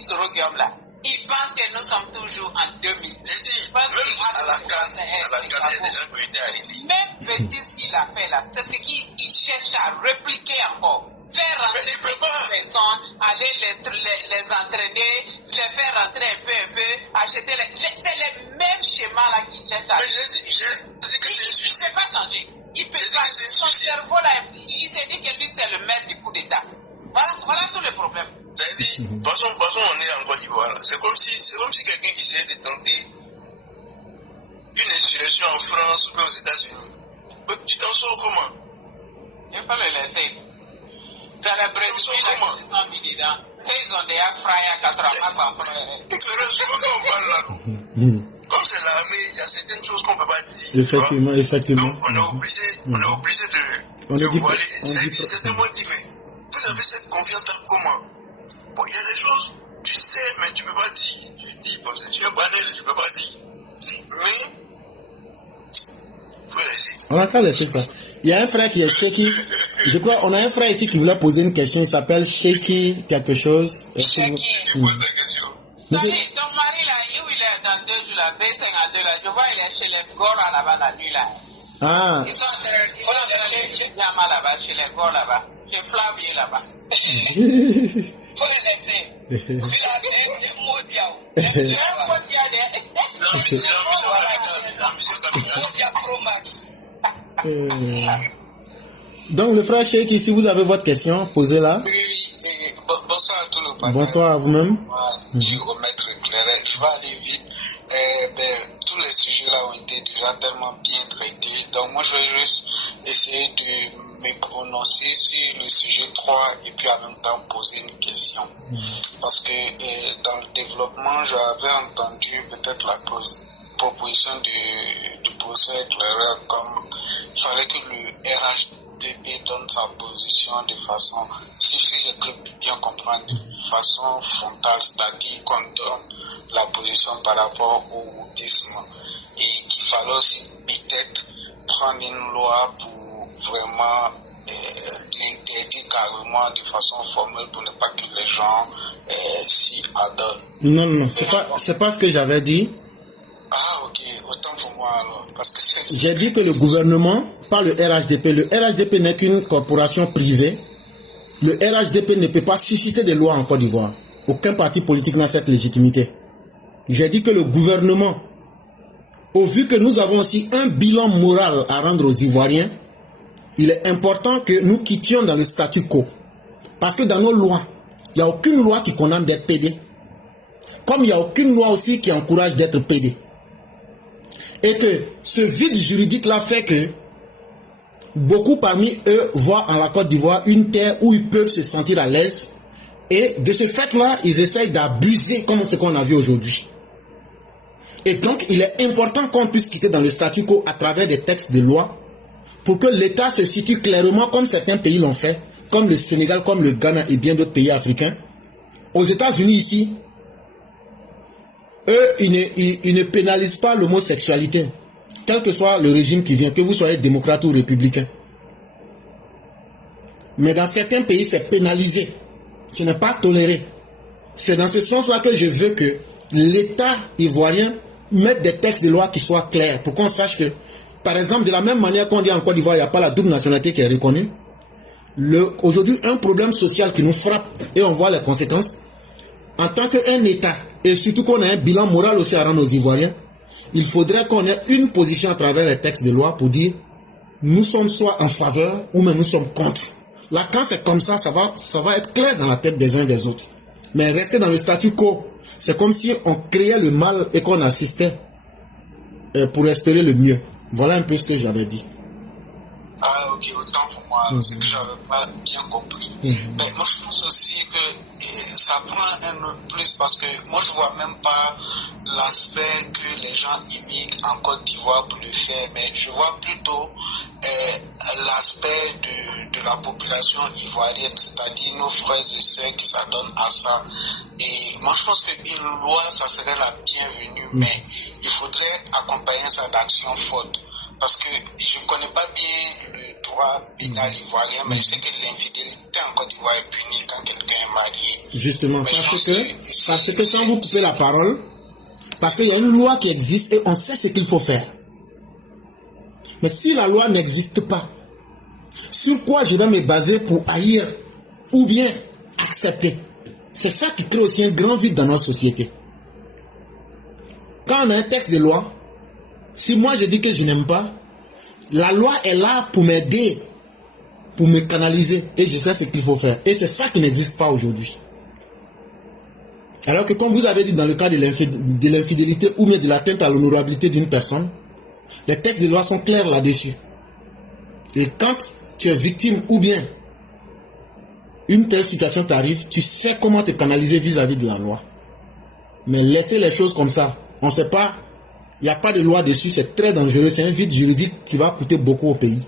Soroke là. Il pense que nous sommes toujours en 2000. J'ai dit, même à la canne, il y a des gens qui ont été arrêtés. Même bêtise qu'il a fait là, c'est ce qu'il cherche à répliquer encore. Faire rentrer les personnes, aller les entraîner, les faire rentrer un peu, acheter c'est les mêmes schémas là qu'il cherche à. Mais j'ai dit que c'est un suicide. Il ne peut pas changer. Il peut pas. Son cerveau là, il s'est dit que lui c'est le maître du coup d'État. Voilà tout le problème. C'est-à-dire, de toute façon, on est en Côte d'Ivoire. C'est comme si quelqu'un essayait de tenter une insurrection en France ou aux États-Unis. Tu t'en sors comment? Il faut le laisser. C'est le Brésil là qui sont mis dedans. Ils ont déjà frappé à 80 par éclairage, on parle là. Comme c'est l'armée, il y a certaines choses qu'on ne peut pas dire. Effectivement. Donc, on est obligé de voiler. C'est un mot dit, mais vous avez cette confiance-là comment? Bon, il y a des choses, tu sais, mais tu ne peux pas dire. Tu dis, bon, si tu es banal, tu ne peux pas dire. Mais, il faut laisser. On n'a qu'à laisser ça. Il y a un frère qui est Shaky. Je crois, on a un frère ici qui voulait poser une question. Il s'appelle Shaky quelque chose. Shaky. C'est quoi ta question? Ton mari là, où il est dans 2 jours là, B52 là, je vois il est chez les Gora là-bas la nuit là. Ah. Ils sont en train chez Yama là-bas, chez les Gora là-bas, chez Flavie là-bas. Faut le laisser. Il a fait un mot diao. Un mot diao Pro Max. Donc le frère Cheikh, si vous avez votre question, posez-la. Oui, bonsoir à tout le monde. Bonsoir à vous-même. Je remettre éclairé. Je vais aller vite. Tous les sujets là ont été déjà tellement bien traités. Donc moi je vais juste essayer de me prononcer sur le sujet 3 et puis en même temps poser une question. Parce que dans le développement, j'avais entendu peut-être la proposition du professeur éclaireur comme il fallait que le RHDP donne sa position de façon, si j'ai bien comprendre, de façon frontale, c'est-à-dire qu'on donne la position par rapport au wokisme et qu'il fallait aussi peut-être prendre une loi pour vraiment l'interdire carrément de façon formelle pour ne pas que les gens s'y adonnent. Non, c'est pas ce que j'avais dit. Ah ok, autant pour moi alors. Parce que j'ai dit que le gouvernement, pas le RHDP n'est qu'une corporation privée. Le RHDP ne peut pas susciter des lois en Côte d'Ivoire. Aucun parti politique n'a cette légitimité. J'ai dit que le gouvernement, au vu que nous avons aussi un bilan moral à rendre aux Ivoiriens, il est important que nous quittions dans le statu quo. Parce que dans nos lois, il n'y a aucune loi qui condamne d'être pédé. Comme il n'y a aucune loi aussi qui encourage d'être pédé. Et que ce vide juridique-là fait que beaucoup parmi eux voient en la Côte d'Ivoire une terre où ils peuvent se sentir à l'aise. Et de ce fait-là, ils essayent d'abuser comme ce qu'on a vu aujourd'hui. Et donc, il est important qu'on puisse quitter dans le statu quo à travers des textes de loi pour que l'État se situe clairement comme certains pays l'ont fait, comme le Sénégal, comme le Ghana et bien d'autres pays africains. Aux États-Unis ici, eux, ils ne pénalisent pas l'homosexualité, quel que soit le régime qui vient, que vous soyez démocrate ou républicain. Mais dans certains pays, c'est pénalisé. Ce n'est pas toléré. C'est dans ce sens-là que je veux que l'État ivoirien mettre des textes de loi qui soient clairs pour qu'on sache que, par exemple, de la même manière qu'on dit en Côte d'Ivoire, il n'y a pas la double nationalité qui est reconnue. Aujourd'hui, un problème social qui nous frappe et on voit les conséquences, en tant qu'un État, et surtout qu'on a un bilan moral aussi à rendre aux Ivoiriens, il faudrait qu'on ait une position à travers les textes de loi pour dire nous sommes soit en faveur ou même nous sommes contre. Là, quand c'est comme ça, ça va être clair dans la tête des uns et des autres. Mais rester dans le statu quo, c'est comme si on créait le mal et qu'on assistait pour espérer le mieux. Voilà un peu ce que j'avais dit. Ah, ok, autant pour moi, c'est que j'avais pas bien compris. Mais moi, je pense aussi que ça prend un autre plus parce que moi, je vois même pas l'aspect que les gens immigrent en Côte d'Ivoire pour le faire, mais je vois plutôt l'aspect de la population ivoirienne, c'est-à-dire nos frères et sœurs qui s'adonnent à ça. Et moi, je pense qu'une loi, ça serait la bienvenue, mais il faudrait accompagner ça d'actions fortes. Parce que je ne connais pas bien le droit pénal ivoirien, mais je sais que l'infidélité en Côte d'Ivoire est punie quand quelqu'un est marié. Justement, parce que sans vous couper la parole, parce qu'il y a une loi qui existe et on sait ce qu'il faut faire. Mais si la loi n'existe pas, sur quoi je vais me baser pour haïr ou bien accepter? C'est ça qui crée aussi un grand vide dans notre société. Quand on a un texte de loi, si moi je dis que je n'aime pas, la loi est là pour m'aider, pour me canaliser. Et je sais ce qu'il faut faire. Et c'est ça qui n'existe pas aujourd'hui. Alors que comme vous avez dit dans le cas de l'infidélité ou bien de l'atteinte à l'honorabilité d'une personne, les textes de loi sont clairs là-dessus. Et quand tu es victime ou bien une telle situation t'arrive, tu sais comment te canaliser vis-à-vis de la loi. Mais laisser les choses comme ça, on ne sait pas. Il n'y a pas de loi dessus, c'est très dangereux, c'est un vide juridique qui va coûter beaucoup au pays.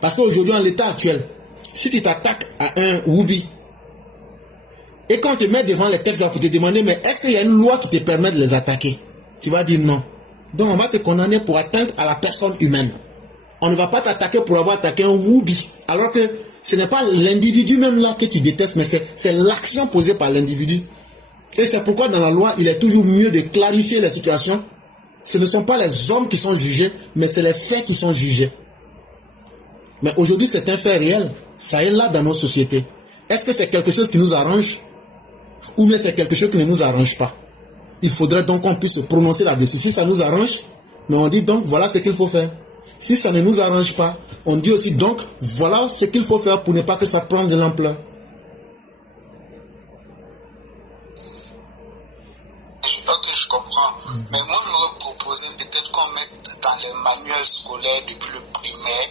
Parce qu'aujourd'hui, en l'état actuel, si tu t'attaques à un Woubi, et quand on te met devant les textes là pour te demander, mais est-ce qu'il y a une loi qui te permet de les attaquer? Tu vas dire non. Donc on va te condamner pour atteinte à la personne humaine. On ne va pas t'attaquer pour avoir attaqué un Woubi. Alors que ce n'est pas l'individu même là que tu détestes, mais c'est l'action posée par l'individu. Et c'est pourquoi dans la loi, il est toujours mieux de clarifier la situation. Ce ne sont pas les hommes qui sont jugés, mais c'est les faits qui sont jugés. Mais aujourd'hui, c'est un fait réel. Ça est là dans nos sociétés. Est-ce que c'est quelque chose qui nous arrange? Ou bien c'est quelque chose qui ne nous arrange pas? Il faudrait donc qu'on puisse se prononcer là-dessus. Si ça nous arrange, mais on dit donc voilà ce qu'il faut faire. Si ça ne nous arrange pas, on dit aussi donc voilà ce qu'il faut faire pour ne pas que ça prenne de l'ampleur. Ok, je comprends. Mais moi, je voudrais proposer peut-être qu'on mette dans les manuels scolaires depuis le primaire,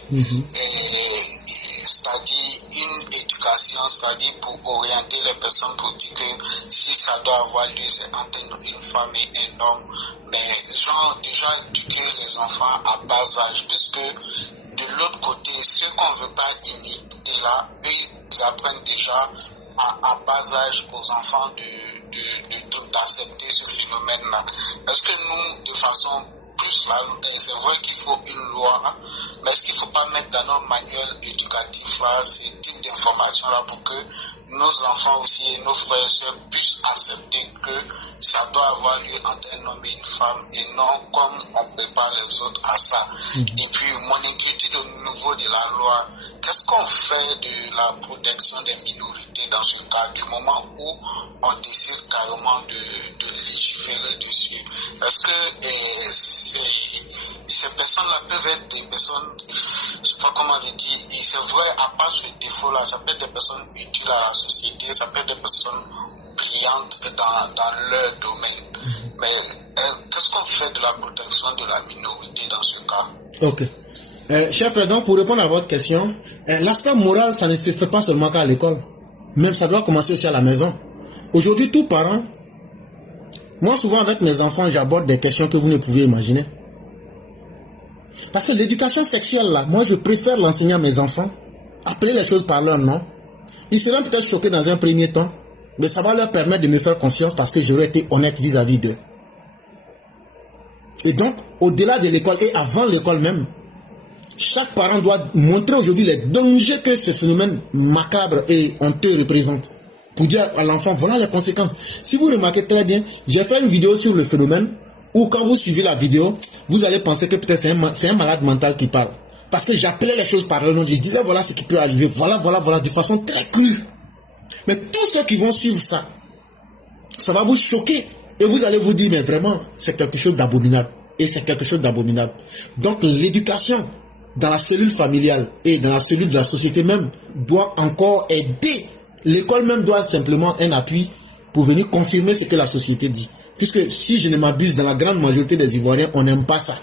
c'est-à-dire une éducation, c'est-à-dire pour orienter les personnes pour dire que si ça doit avoir lieu, c'est entre une femme et un homme. Mais genre déjà éduquer les enfants à bas âge, puisque de l'autre côté, ceux qu'on ne veut pas imiter là, eux, ils apprennent déjà à bas âge aux enfants d'accepter ce phénomène-là. Est-ce que nous, de façon plus là, c'est vrai qu'il faut une loi, mais est-ce qu'il ne faut pas mettre dans nos manuels éducatifs là, ces types d'informations-là pour que nos enfants aussi et nos frères et sœurs puissent accepter que ça doit avoir lieu entre un homme et une femme et non comme on prépare les autres à ça. Et puis mon inquiétude au niveau de la loi, qu'est-ce qu'on fait de la protection des minorités dans ce cas, du moment où on décide carrément de légiférer dessus? Est-ce que ces personnes-là peuvent être des personnes, je ne sais pas comment le dire, et c'est vrai, à part ce défaut-là, ça peut être des personnes utiles à la société, ça peut être des personnes brillantes dans leur domaine. Mais qu'est-ce qu'on fait de la protection de la minorité dans ce cas? Ok. Cher frère, donc pour répondre à votre question, l'aspect moral, ça ne se fait pas seulement qu'à l'école. Même ça doit commencer aussi à la maison. Aujourd'hui, tous parents, moi souvent avec mes enfants, j'aborde des questions que vous ne pouvez imaginer. Parce que l'éducation sexuelle là, moi je préfère l'enseigner à mes enfants, appeler les choses par leur nom. Ils seront peut-être choqués dans un premier temps, mais ça va leur permettre de me faire confiance parce que j'aurais été honnête vis-à-vis d'eux. Et donc, au-delà de l'école et avant l'école même, chaque parent doit montrer aujourd'hui les dangers que ce phénomène macabre et honteux représente. Pour dire à l'enfant, voilà les conséquences. Si vous remarquez très bien, j'ai fait une vidéo sur le phénomène ou quand vous suivez la vidéo, vous allez penser que peut-être c'est un malade mental qui parle. Parce que j'appelais les choses par leur nom, je disais voilà ce qui peut arriver, voilà, de façon très crue. Mais tous ceux qui vont suivre ça, ça va vous choquer. Et vous allez vous dire, mais vraiment, c'est quelque chose d'abominable. Et c'est quelque chose d'abominable. Donc l'éducation dans la cellule familiale et dans la cellule de la société même doit encore aider. L'école même doit simplement un appui pour venir confirmer ce que la société dit. Puisque si je ne m'abuse, dans la grande majorité des Ivoiriens, on n'aime pas ça.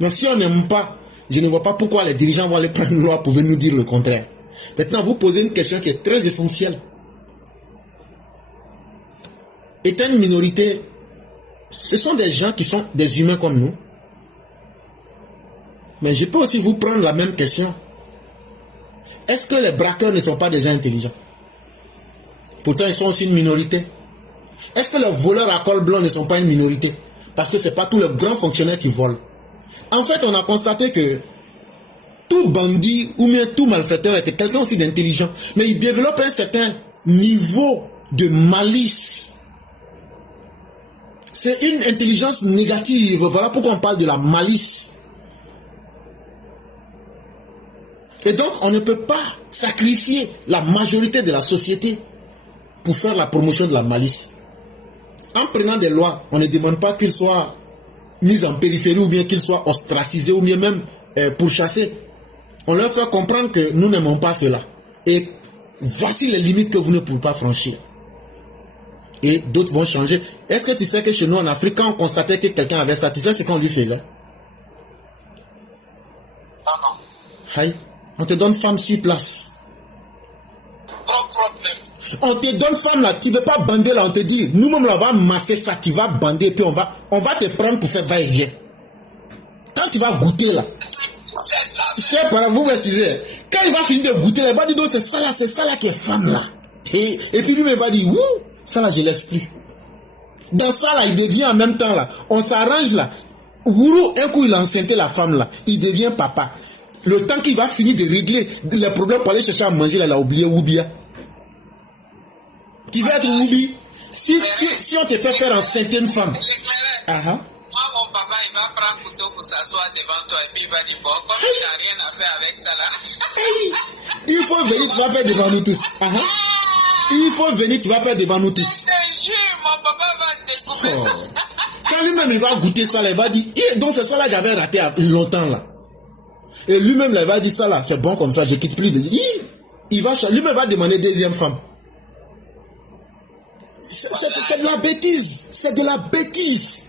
Mais si on n'aime pas, je ne vois pas pourquoi les dirigeants vont aller prendre une loi pour venir nous dire le contraire. Maintenant, vous posez une question qui est très essentielle. Étant une minorité, ce sont des gens qui sont des humains comme nous. Mais je peux aussi vous prendre la même question. Est-ce que les braqueurs ne sont pas des gens intelligents? Pourtant, ils sont aussi une minorité. Est-ce que les voleurs à col blanc ne sont pas une minorité? Parce que ce n'est pas tous les grands fonctionnaires qui volent. En fait, on a constaté que tout bandit ou bien tout malfaiteur était quelqu'un aussi d'intelligent. Mais il développe un certain niveau de malice. C'est une intelligence négative. Voilà pourquoi on parle de la malice. Et donc, on ne peut pas sacrifier la majorité de la société pour faire la promotion de la malice. En prenant des lois, on ne demande pas qu'ils soient mis en périphérie ou bien qu'ils soient ostracisés ou bien même pourchassés. On leur fait comprendre que nous n'aimons pas cela. Et voici les limites que vous ne pouvez pas franchir. Et d'autres vont changer. Est-ce que tu sais que chez nous en Afrique, quand on constatait que quelqu'un avait ça, tu sais ce qu'on lui faisait? Aïe. On te donne femme sur place. On te donne femme là, tu ne veux pas bander là, on te dit, nous-mêmes là, on va masser ça, tu vas bander et puis on va te prendre pour faire va-et-vient. Quand tu vas goûter là, c'est par vous précisez, quand il va finir de goûter là, il va dire, c'est ça là qui est femme là. Et puis lui il va dire, ouh, ça là je laisse plus. Dans ça là, il devient en même temps là, on s'arrange là. Gourou, un coup il a enceinté la femme là, il devient papa. Le temps qu'il va finir de régler les problèmes pour aller chercher à manger là, il a oublié Oubia. Tu vas être Oubi. Si on te fait faire enceinter une femme. Moi, mon papa, il va prendre un couteau pour s'asseoir devant toi et puis il va dire, bon, comme tu n'as rien à faire avec ça là. Il faut venir, tu vas faire devant nous tous. Il faut venir, tu vas faire devant nous tous. Je te jure, mon papa va découvrir ça. Quand lui-même il va goûter ça là, il va dire, donc c'est ça là que j'avais raté longtemps là. Et lui-même là, il va dire ça là, c'est bon comme ça, je quitte plus de... Lui-même va demander deuxième femme. C'est de la bêtise. C'est de la bêtise.